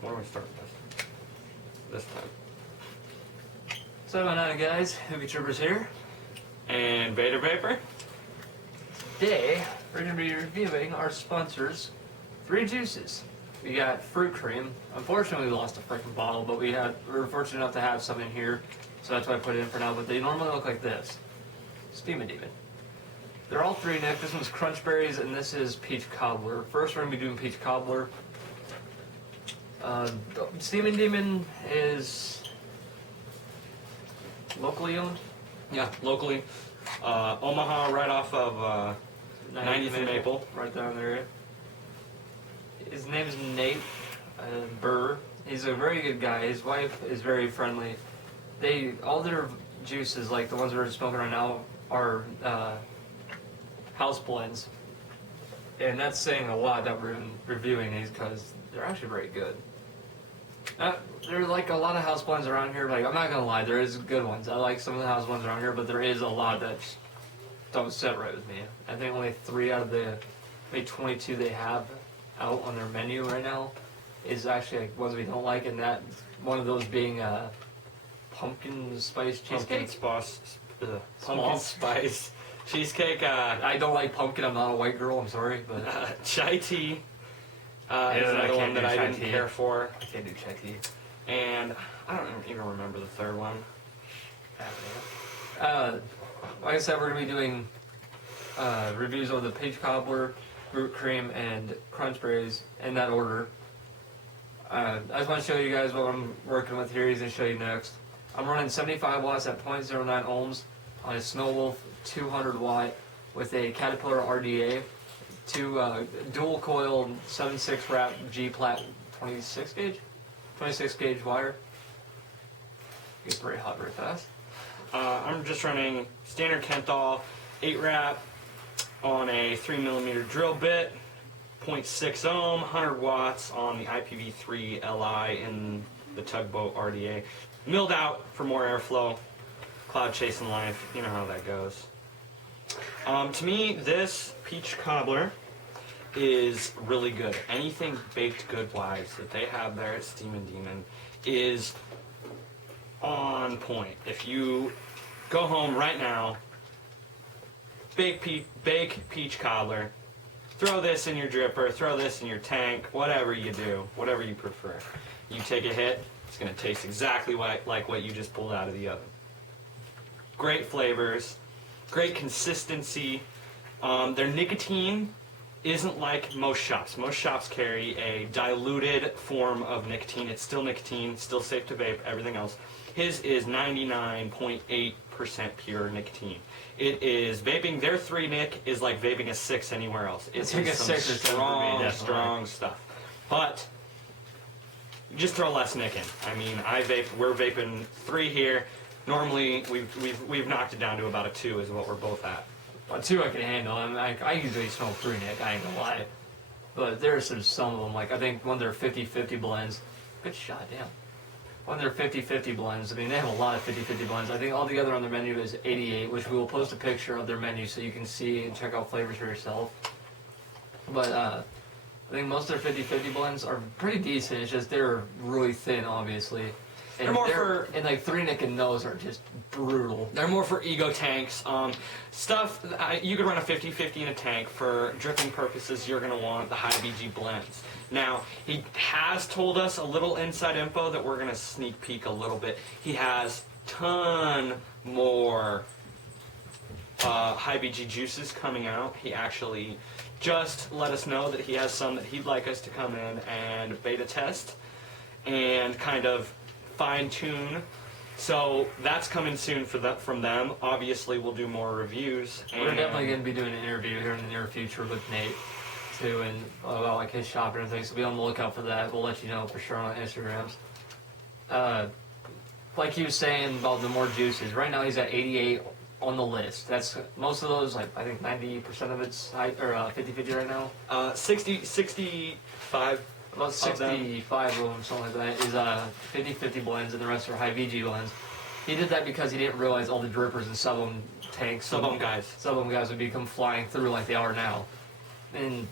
Where do we start this time? What's going on, guys? Hoogie Troopers here. And VaderVapor. Today, we're going to be reviewing our sponsors' 3 juices. We got fruit cream. Unfortunately, we lost a freaking bottle, but we were fortunate enough to have some in here, so that's why I put it in for now. But they normally look like this. Steamin Demon. They're all 3, Nick. This one's Crunchberries, and this is Peach Cobbler. First, we're going to be doing Peach Cobbler. Steamin Demon is locally owned. Yeah, locally. Omaha, right off of 90th and Maple. Right down there. His name is Nate Burr. He's a very good guy. His wife is very friendly. All their juices, like the ones we're smoking right now, are house blends. And that's saying a lot that we're reviewing these because they're actually very good. There are like a lot of house blends around here. Like, I'm not gonna lie, there is good ones. I like some of the house blends around here, but there is a lot that don't sit right with me. I think only 3 out of the maybe 22 they have out on their menu right now is actually like ones we don't like, and that one of those being pumpkin spice cheesecake. Pumpkin spice cheesecake. I don't like pumpkin. I'm not a white girl. I'm sorry, but chai tea is another one that I didn't care for. I can't do chai tea. And I don't even remember the third one. Like I said, we're going to be doing reviews of the Peach Cobbler, Fruit Cream, and Crunchberries in that order. I just want to show you guys what I'm working with here. He's going to show you next. I'm running 75 watts at 0.09 ohms on a Snow Wolf 200 watt with a Caterpillar RDA, 2 dual coil 7/6 wrap G-Plat 26 gauge wire. Gets pretty hot very fast. I'm just running standard Kenthal 8 wrap on a 3mm drill bit, 0.6 ohm, 100 watts on the IPv3 LI in the Tugboat RDA. Milled out for more airflow, cloud chasing life, you know how that goes. To me, this Peach Cobbler is really good. Anything baked good wise that they have there at Steamin Demon is on point. If you go home right now, bake Peach Cobbler, throw this in your dripper, throw this in your tank, whatever you do, whatever you prefer. You take a hit, it's going to taste exactly like what you just pulled out of the oven. Great flavors, great consistency. Their nicotine isn't like most shops. Most shops carry a diluted form of nicotine. It's still nicotine, still safe to vape, everything else. His is 99.8% pure nicotine. It is vaping. Their 3 Nick is like vaping a 6 anywhere else. It's like a some 6 or 7 for me, strong stuff. But you just throw less Nick in. I mean, we're vaping 3 here. Normally, we've knocked it down to about a 2 is what we're both at. Well, 2 I can handle. I usually smoke 3 Nick, I ain't gonna lie. But there's some of them, like I think one of their 50-50 blends. Good shot, damn. One of their 50-50 blends. I mean, they have a lot of 50-50 blends. I think altogether on their menu is 88, which we will post a picture of their menu so you can see and check out flavors for yourself. But I think most of their 50-50 blends are pretty decent. It's just they're really thin, obviously. And and like 3 Nick and those are just brutal. They're more for ego tanks. Stuff, you could run a 50-50 in a tank. For dripping purposes, you're going to want the high VG blends. Now, he has told us a little inside info that we're going to sneak peek a little bit. He has ton more high VG juices coming out. He actually just let us know that he has some that he'd like us to come in and beta test and kind of fine-tune. So that's coming soon from them. Obviously, we'll do more reviews. We're definitely going to be doing an interview here in the near future with Nate, too, and about like his shop and everything. So be on the lookout for that. We'll let you know for sure on Instagrams. Like he was saying about the more juices. Right now, he's at 88 on the list. That's most of those. Like I think 90% of it's 50-50 right now. 65. About 65 of them, something like that, is 50-50 blends, and the rest are high VG blends. He did that because he didn't realize all the drippers and sub-ohm tanks, sub-ohm guys would come flying through like they are now. And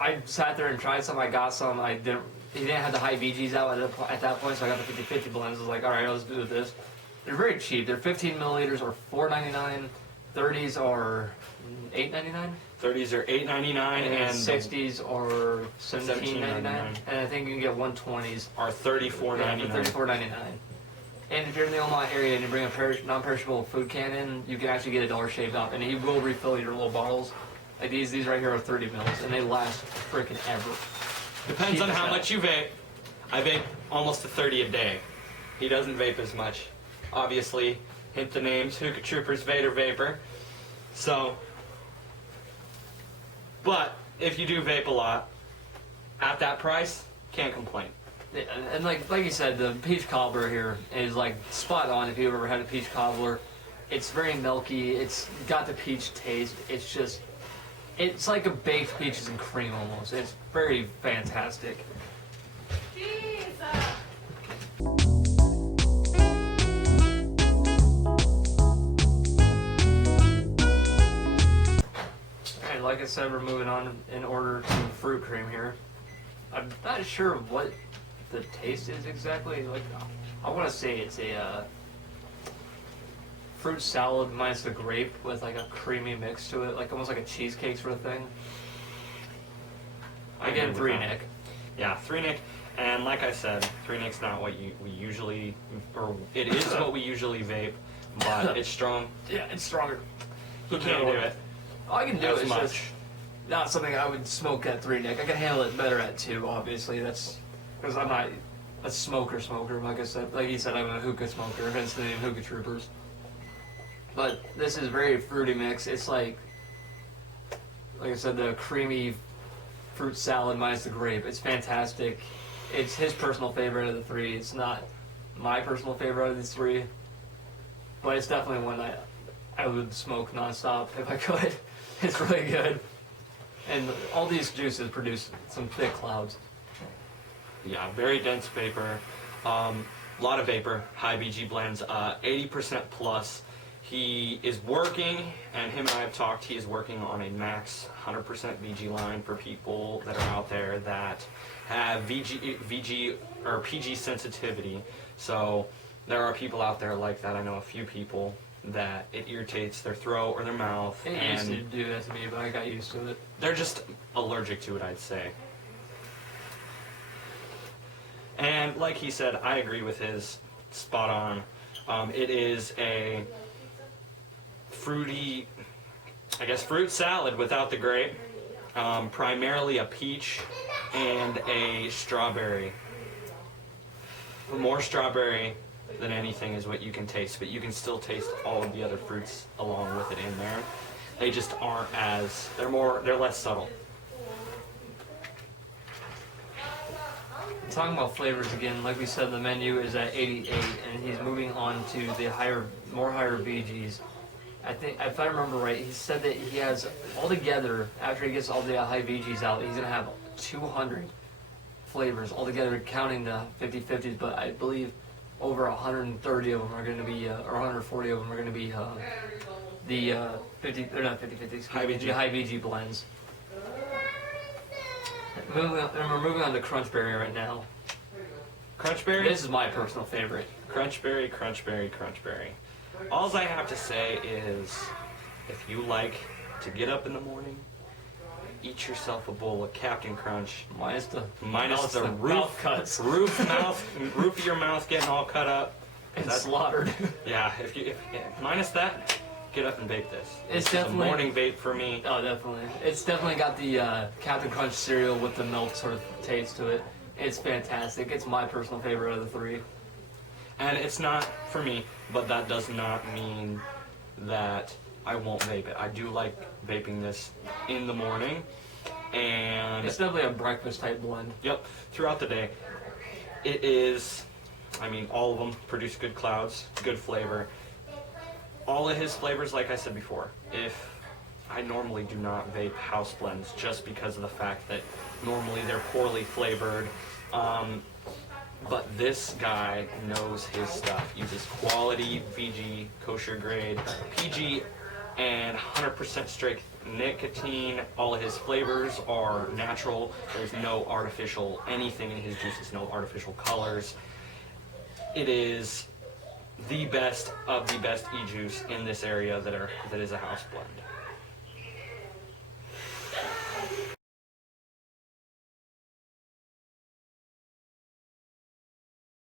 I sat there and tried some. I got some. I didn't he didn't have the high VGs out at that point, so I got the 50/50 blends. I was like, all right, let's do this. They're very cheap. They're 15 milliliters or $4.99. 30s are $8.99. 30s are $8.99 and 60s are $17.99. And I think you can get 120s are $34.99. for $34.99. And if you're in the Omaha area and you bring a non-perishable food can in, you can actually get $1 shaved off, and he will refill your little bottles. Like these right here are 30 mils, and they last freaking ever. Depends on how much you vape. I vape almost a 30 a day. He doesn't vape as much. Obviously, hint the names, Hookah Troopers, VaderVapor. So, but if you do vape a lot, at that price, can't complain. Yeah, and like you said, the peach cobbler here is like spot on if you've ever had a peach cobbler. It's very milky, it's got the peach taste, it's like a baked peaches and cream almost. It's very fantastic. And like I said, we're moving on in order to fruit cream here. I'm not sure what the taste is exactly. Like, I want to say it's a fruit salad minus the grape with like a creamy mix to it, like almost like a cheesecake sort of thing. Again, 3 Nick. Yeah, 3 Nick. And like I said, 3 Nick's not what we usually, or it is what we usually vape, but it's strong. Yeah, it's stronger. He can't do it. I can do as it. It's much. just not something I would smoke at 3 Nick. I can handle it better at 2, obviously. That's because I'm not a smoker. Like I said, like he said, I'm a hookah smoker, hence the name Hookah Troopers. But this is very fruity mix. It's like I said, the creamy fruit salad minus the grape. It's fantastic. It's his personal favorite of the 3. It's not my personal favorite of these 3, but it's definitely one that I would smoke nonstop if I could. It's really good. And all these juices produce some thick clouds. Yeah, very dense vapor. A lot of vapor, high VG blends, 80% plus. He is working, and him and I have talked, he is working on a max 100% VG line for people that are out there that have VG or PG sensitivity. So there are people out there like that. I know a few people that it irritates their throat or their mouth. It used to do that to me, but I got used to it. They're just allergic to it, I'd say. And like he said, I agree with his spot on. It is a fruity, I guess, fruit salad without the grape. Primarily a peach and a strawberry. More strawberry than anything is what you can taste, but you can still taste all of the other fruits along with it in there. They just aren't as, they're less subtle. Talking about flavors again, like we said, the menu is at 88, and he's moving on to the higher VGs. I think, if I remember right, he said that he has altogether, after he gets all the high VGs out, he's gonna have 200 flavors altogether, counting the 50/50s. But I believe over 130 of them are gonna be, or 140 of them are gonna be the 50. They're not 50/50s. The high VG blends. We're moving on to Crunchberry right now. Crunchberry? This is my personal favorite. Crunchberry. All I have to say is, if you like to get up in the morning, eat yourself a bowl of Captain Crunch, Minus the roof cuts. roof of your mouth getting all cut up and slaughtered. Yeah, if minus that, get up and vape this. It's a morning vape for me. Oh, definitely. It's definitely got the Captain Crunch cereal with the milk sort of taste to it. It's fantastic. It's my personal favorite of the 3. And it's not for me, but that does not mean that I won't vape it. I do like vaping this in the morning, and it's definitely a breakfast type blend. Yep, throughout the day. It is, I mean, all of them produce good clouds, good flavor. All of his flavors, like I said before, if I normally do not vape house blends just because of the fact that normally they're poorly flavored. But this guy knows his stuff. Uses quality VG, kosher grade, PG, and 100% straight nicotine. All of his flavors are natural. There's no artificial anything in his juices, no artificial colors. It is the best of the best e-juice in this area that is a house blend.